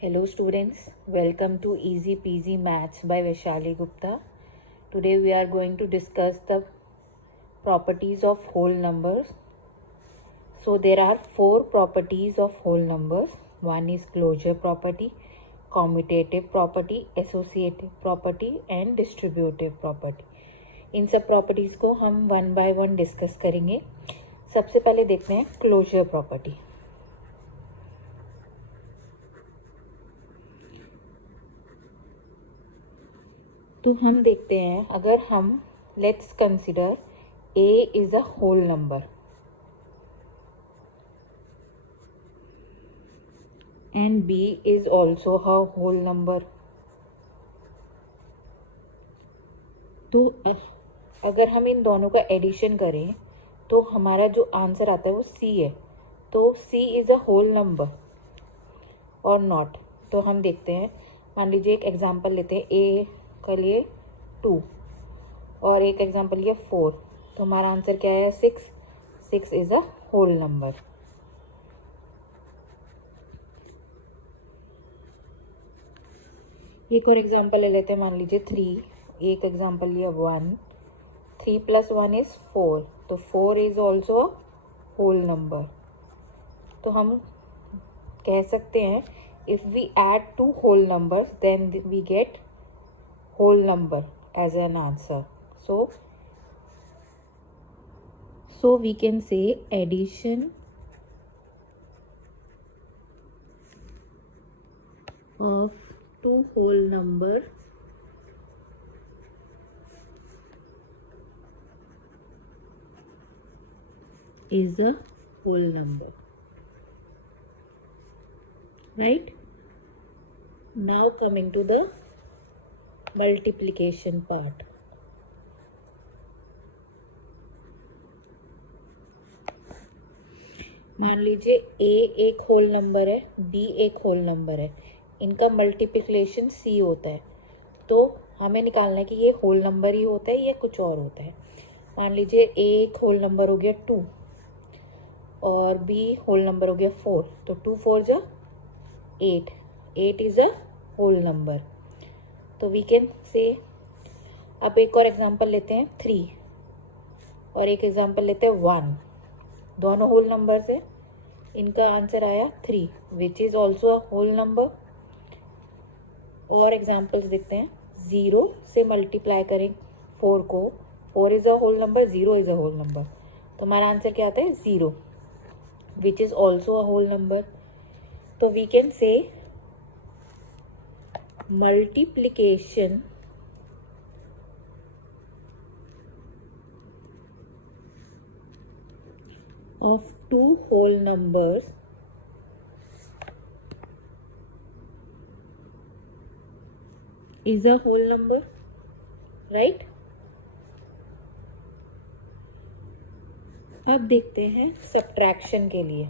Hello students, welcome to Easy Peasy Maths by Vaishali Gupta. Today we are going to discuss the properties of whole numbers. So there are four properties of whole numbers. One is closure property, commutative property, associative property and distributive property. इन सब properties को हम one by one discuss करेंगे. सबसे पहले देखते हैं closure property. तो हम देखते हैं, अगर हम let's consider a is a whole number and b is also a whole number. तो अगर हम इन दोनों का एडिशन करें तो हमारा जो आंसर आता है वो c है. तो c is a whole number or not. तो हम देखते हैं, मान लीजिए एक एग्जांपल लेते हैं, a का लिए 2 और एक एग्जांपल लिए 4. तो हमारा आंसर क्या है? 6 इज अ होल नंबर. एक और एग्जांपल ले लेते हैं, मान लीजिए 3. एक एग्जांपल लिया 1. 3 + 1 इज 4. तो 4 इज ऑल्सो होल नंबर. तो हम कह सकते हैं, if we add 2 whole numbers then we get whole number as an answer. So we can say addition of 2 whole number is a whole number, right? Now coming to the multiplication part. मान लीजिए a एक whole number है, b एक whole number है. इनका multiplication c होता है. तो हमें निकालना है कि ये होल नंबर ही होता है या कुछ और होता है. मान लीजिए a एक होल नंबर हो गया 2 और b होल नंबर हो गया 4. तो 2 4 जा 8. 8 इज अ होल नंबर. तो वी कैन से, अब एक और एग्जांपल लेते हैं 3 और एक एग्जांपल लेते हैं 1. दोनों होल नंबर्स है. इनका आंसर आया 3 which is also a whole number. और एग्जांपल्स देखते हैं. 0 से मल्टीप्लाई करें 4 को. 4 is a whole number, 0 is a whole number. तो हमारा आंसर क्या आता है? 0 which is also a whole number. तो we can say multiplication of 2 whole numbers is a whole number, right? अब देखते हैं सब्ट्रैक्शन के लिए.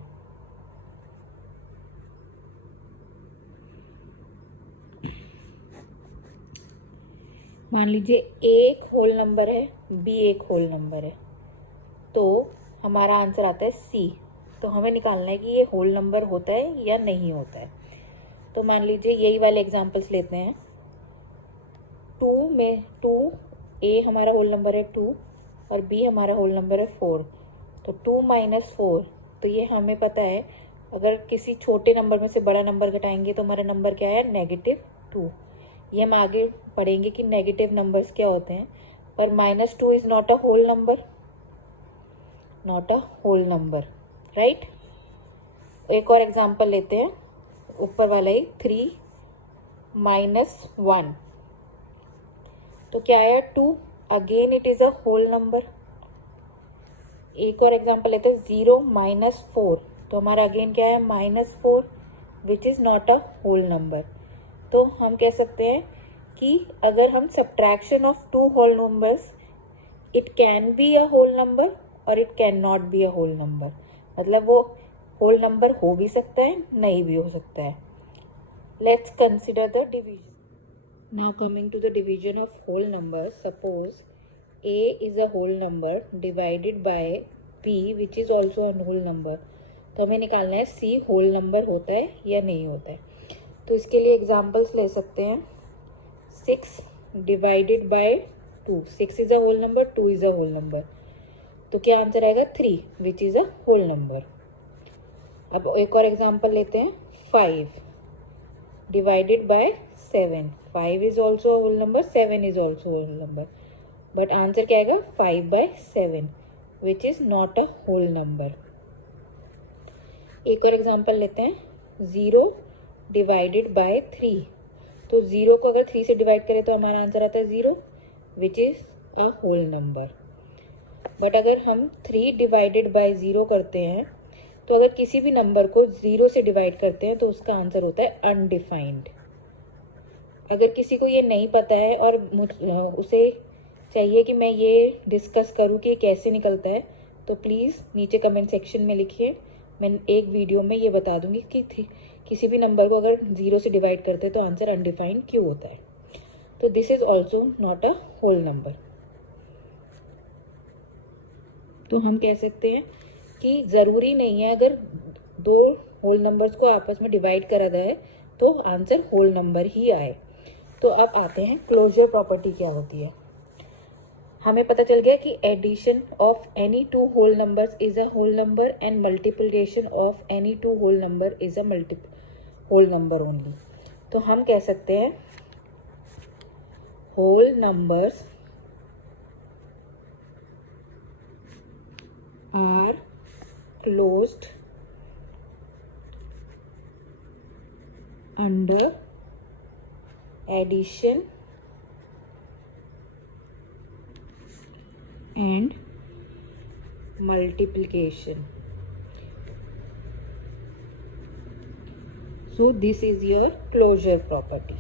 मान लीजिए a एक होल नंबर है, b एक होल नंबर है. तो हमारा आंसर आता है c. तो हमें निकालना है कि ये होल नंबर होता है या नहीं होता है. तो मान लीजिए यही वाले एग्जांपल्स लेते हैं. 2 में 2 a हमारा होल नंबर है 2 और b हमारा होल नंबर है 4. तो 2 - 4. तो ये हमें पता है, अगर किसी छोटे नंबर में से बड़ा नंबर घटाएंगे तो हमारा नंबर क्या है? -2. ये हम आगे पढ़ेंगे कि नेगेटिव नंबर्स क्या होते हैं. पर -2 is not a whole number, not a whole number, right? एक और एग्जांपल लेते हैं, ऊपर वाला ही 3 - 1. तो क्या है? 2. Again it is a whole number. एक और एग्जांपल लेते हैं, 0 - 4. तो हमारा अगेन क्या है? -4 which is not a whole number. तो हम कह सकते हैं कि अगर हम subtraction of 2 whole numbers, it can be a whole number और it can not be a whole number. मतलब वो होल नंबर हो भी सकता है, नहीं भी हो सकता है. Let's consider the division. Now coming to the division of whole number. Suppose a is a whole number divided by b which is also a whole number. तो हमें निकालना है c होल नंबर होता है या नहीं होता है. तो इसके लिए एग्जाम्पल्स ले सकते हैं. 6 divided by 2. 6 is a whole number, 2 is a whole number. तो क्या आंसर आएगा? 3, which is a whole number. अब एक और एग्जाम्पल लेते हैं. 5 divided by 7. 5 is also a whole number, 7 is also whole number. But answer क्या आएगा? 5/7, which is not a whole number. एक और एग्जाम्पल लेते हैं. 0 डिवाइडेड बाय 3. तो 0 को अगर 3 से डिवाइड करें तो हमारा आंसर आता है 0, which is a whole number. But अगर हम 3 डिवाइडेड बाय 0 करते हैं, तो अगर किसी भी नंबर को 0 से डिवाइड करते हैं तो उसका आंसर होता है अनडिफाइंड. अगर किसी को ये नहीं पता है और उसे चाहिए कि मैं ये डिस्कस करूँ कि ये कैसे निकलता है, तो प्लीज़ नीचे कमेंट सेक्शन में लिखिए. मैं एक वीडियो में ये बता दूंगी कि किसी भी नंबर को अगर 0 से डिवाइड करते हैं तो आंसर अनडिफाइंड क्यों होता है. तो this is also not a whole number. तो हम कह सकते हैं कि ज़रूरी नहीं है अगर 2 होल नंबर्स को आपस में डिवाइड करा जाए तो आंसर होल नंबर ही आए. तो अब आते हैं क्लोजर प्रॉपर्टी क्या होती है. हमें पता चल गया कि addition of any 2 whole numbers is a whole number and multiplication of any 2 whole number is a whole number only. तो हम कह सकते हैं whole numbers are closed under addition and multiplication. So this is your closure property.